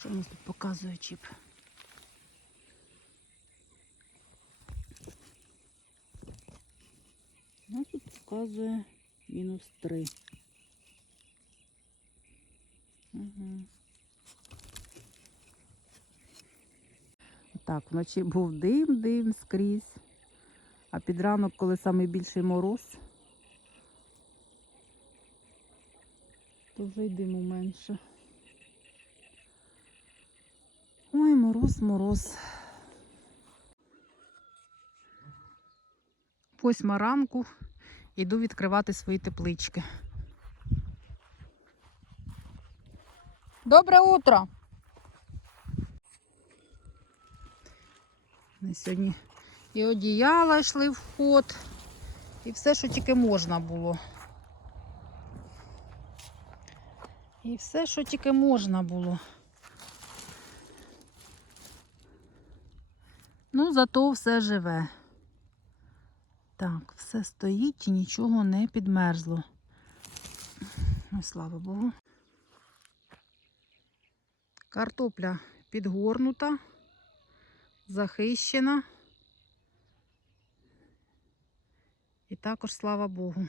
Що у нас тут показує чіп? У нас тут показує мінус 3. Угу. Так, вночі був дим-дим скрізь. А під ранок, коли найбільший мороз, то вже й диму менше. Ой, мороз, мороз. Восьма ранку йду відкривати свої теплички. Добре утро! На сьогодні і одіяла йшли в ход, і все, що тільки можна було. І все, що тільки можна було. Ну, зато все живе. Так, все стоїть і нічого не підмерзло. Ну, слава Богу. Картопля підгорнута, захищена. І також слава Богу.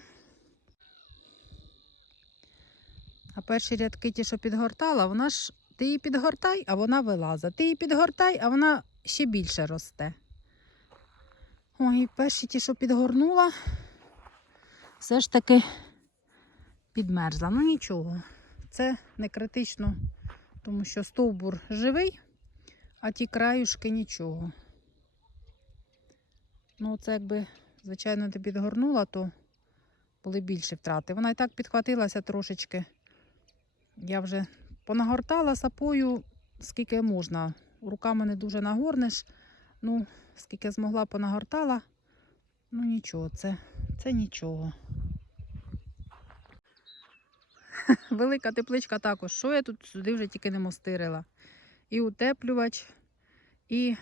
А перші рядки ті, що підгортала, вона ж ти її підгортай, а вона вилазить. Ти її підгортай, а вона ще більше росте. Ой, перші ті, що підгорнула, все ж таки підмерзла. Ну нічого, це не критично, тому що стовбур живий, а ті краюшки нічого. Ну, це якби, звичайно, ти підгорнула, то були більші втрати. Вона і так підхватилася трошечки. Я вже понагортала сапою, скільки можна. Руками не дуже нагорнеш. Ну, скільки змогла, понагортала. Ну нічого, це, це нічого. Велика тепличка також. Що я тут сюди вже тільки не мостирила? І утеплювач, і,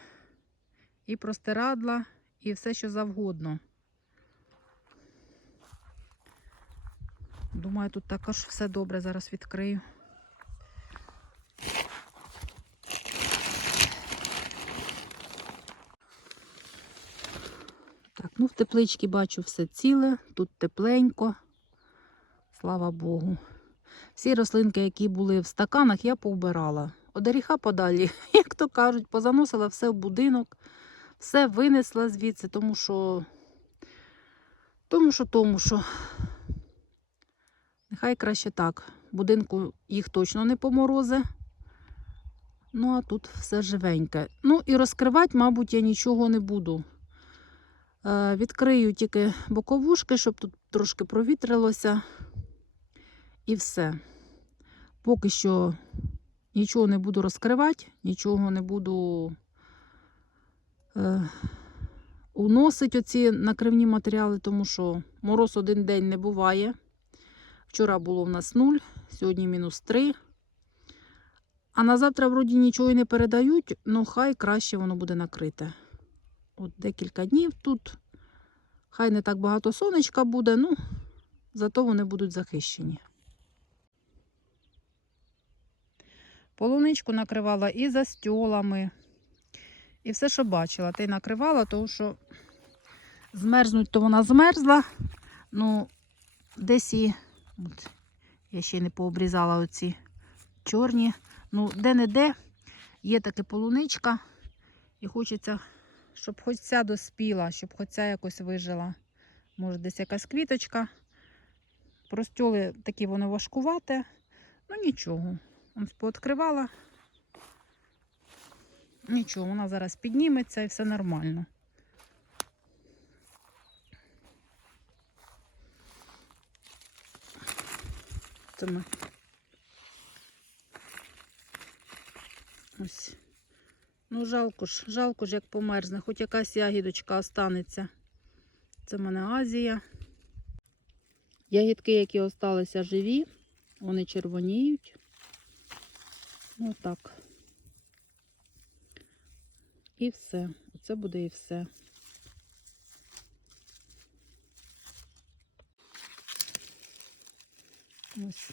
і простирадла, і все, що завгодно. Думаю, тут також все добре зараз відкрию. Так, ну в тепличці бачу все ціле, тут тепленько. Слава Богу. Всі рослинки, які були в стаканах, я повбирала. Од оріха подалі, як то кажуть, позаносила все в будинок, все винесла звідси, тому що, тому що, тому що. Нехай краще так. Будинку їх точно не поморозе. Ну, а тут все живеньке. Ну і розкривати, мабуть, я нічого не буду. Е, відкрию тільки боковушки, щоб тут трошки провітрилося. І все. Поки що нічого не буду розкривати, нічого не буду е, уносити оці накривні матеріали, тому що мороз один день не буває. Вчора було в нас 0, сьогодні мінус 3. А на завтра вроді нічого і не передають, ну хай краще воно буде накрите. От декілька днів тут. Хай не так багато сонечка буде, ну, зато вони будуть захищені. Полуничку накривала і за стьолами, і все, що бачила, ти накривала, тому що змерзнуть, то вона змерзла. Ну, десь і От, я ще не пообрізала оці чорні. Ну, де-не-де є таке полуничка. І хочеться, щоб хоч ця доспіла, щоб хоч ця якось вижила. Може, десь якась квіточка. Простьоли такі вони важкувати. Ну нічого. Ось пооткривала. Нічого, вона зараз підніметься і все нормально. Ось. Ну, жалко ж, жалко ж, як померзне, хоч якась ягідочка останеться. Це в мене Азія. Ягідки, які осталися живі, вони червоніють. Ну так. І все. Оце буде і все. Ось.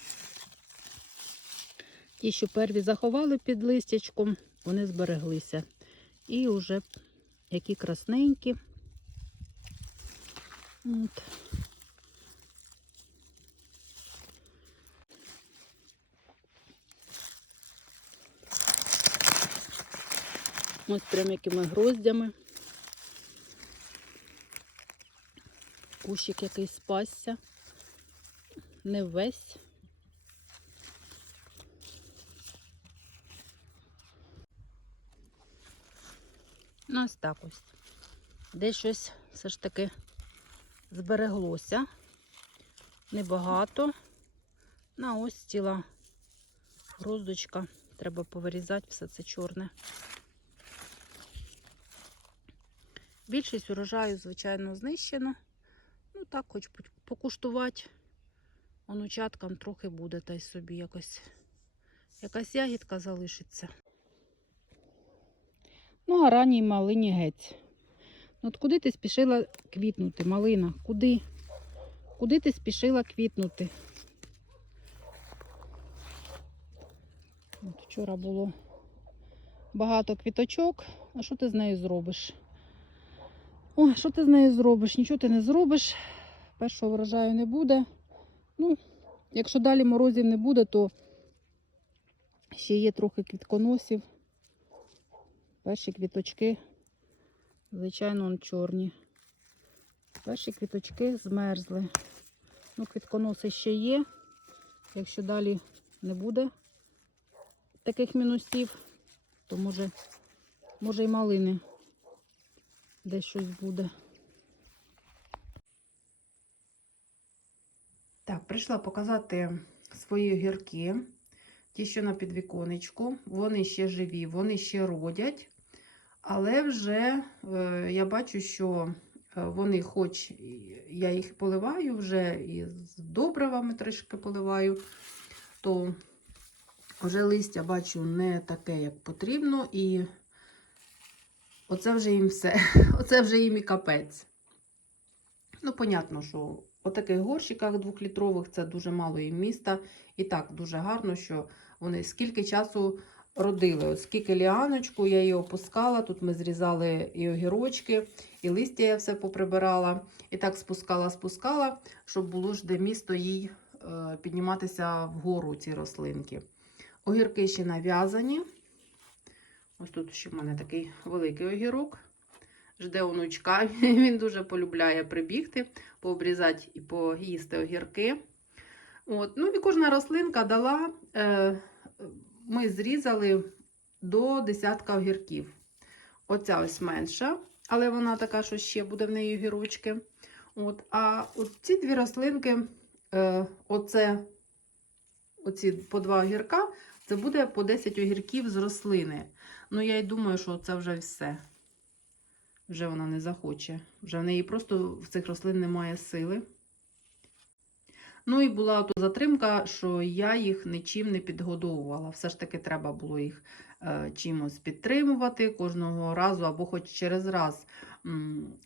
Ті, що перві заховали під листячком, вони збереглися. І вже які красненькі. От. Ось прям якими гроздями. Кущик якийсь спасся. Не весь. Ну, ось так ось. Десь щось все ж таки збереглося. Небагато. На ось ціла гроздочка. Треба повирізати все це чорне. Більшість урожаю, звичайно, знищено. Ну так, хоч по- покуштувати. Онучаткам трохи буде, та й собі якось якась ягідка залишиться. Ну, а ранній малині геть. Ну, От куди ти спішила квітнути, малина? Куди? Куди ти спішила квітнути? От вчора було багато квіточок. А що ти з нею зробиш? Ой, що ти з нею зробиш? Нічого ти не зробиш. Першого врожаю не буде. Ну, якщо далі морозів не буде, то ще є трохи квітконосів. Перші квіточки, звичайно, он чорні. Перші квіточки змерзли. Ну, квітконоси ще є. Якщо далі не буде таких мінусів, то може, може і малини десь щось буде. Так, прийшла показати свої огірки. Ті, що на підвіконечку, вони ще живі, вони ще родять. Але вже е, я бачу, що е, вони, хоч я їх поливаю вже і з добривами трішки поливаю, то вже листя бачу не таке, як потрібно. І оце вже їм все. Оце вже їм і капець. Ну, понятно, що у таких горщиках двохлітрових це дуже мало їм міста. І так дуже гарно, що вони скільки часу родили. От скільки ліаночку, я її опускала. Тут ми зрізали і огірочки, і листя я все поприбирала. І так спускала, спускала, щоб було ж де місто їй е, підніматися вгору ці рослинки. Огірки ще нав'язані. Ось тут ще в мене такий великий огірок. Жде онучка. Він дуже полюбляє прибігти, пообрізати і поїсти огірки. От. Ну і кожна рослинка дала, е, ми зрізали до десятка огірків. Оця ось менша, але вона така, що ще буде в неї огірочки. От. А от ці дві рослинки, е, оце, оці по два огірка, це буде по 10 огірків з рослини. Ну, я й думаю, що це вже все. Вже вона не захоче. Вже в неї просто в цих рослин немає сили. Ну і була тут затримка, що я їх нічим не підгодовувала. Все ж таки треба було їх е, чимось підтримувати кожного разу, або хоч через раз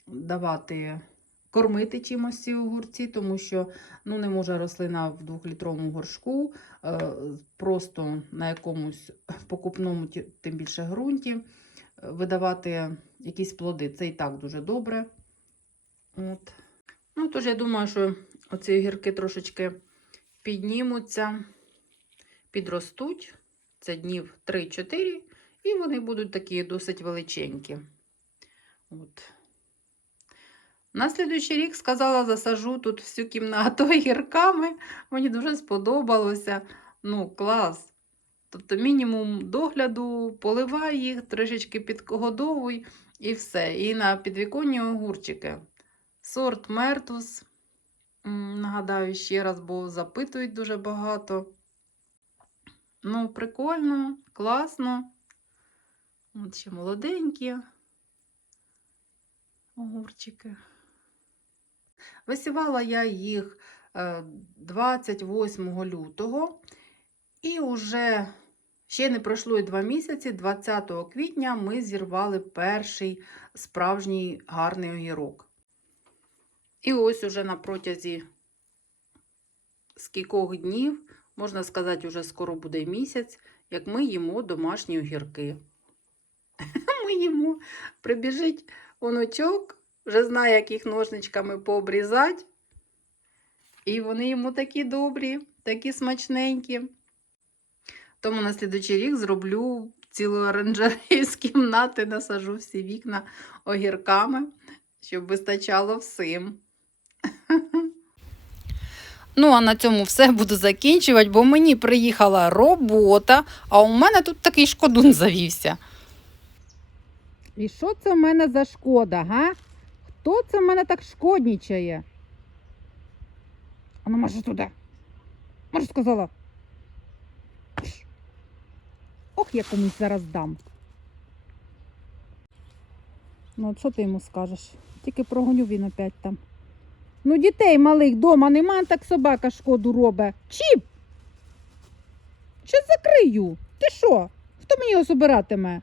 давати, кормити чимось ці огурці, тому що ну, не може рослина в двохлітровому горшку, е, просто на якомусь покупному, тим більше ґрунті, е, видавати якісь плоди. Це і так дуже добре. От. Ну, тож я думаю, що оці огірки трошечки піднімуться, підростуть. Це днів 3-4, і вони будуть такі досить величенькі. От. На слідуючий рік сказала, засажу тут всю кімнату огірками. Мені дуже сподобалося. Ну, клас. Тобто мінімум догляду, поливай їх, трішечки підгодовуй і все. І на підвіконні огурчики. Сорт Мертус. Нагадаю ще раз, бо запитують дуже багато. Ну, прикольно, класно. От ще молоденькі огурчики. Висівала я їх е, 28 лютого. І вже ще не пройшло і два місяці. 20 квітня ми зірвали перший справжній гарний огірок. І ось уже на протязі скількох днів, можна сказати, вже скоро буде місяць, як ми їмо домашні огірки. Ми їмо, прибіжить онучок, вже знає, як їх ножничками пообрізати. І вони йому такі добрі, такі смачненькі. Тому на слідучий рік зроблю цілу оранжерею з кімнати, насажу всі вікна огірками, щоб вистачало всім. Ну, а на цьому все буду закінчувати, бо мені приїхала робота, а у мене тут такий шкодун завівся. І що це в мене за шкода, га? Хто це в мене так шкоднічає? Ану, може туди. Може, сказала. Ох, я комусь зараз дам. Ну, от що ти йому скажеш? Тільки прогоню він опять там. Ну, дітей малих дома нема, так собака шкоду робить. Чіп! Що закрию. Ти що? Хто мені його собиратиме?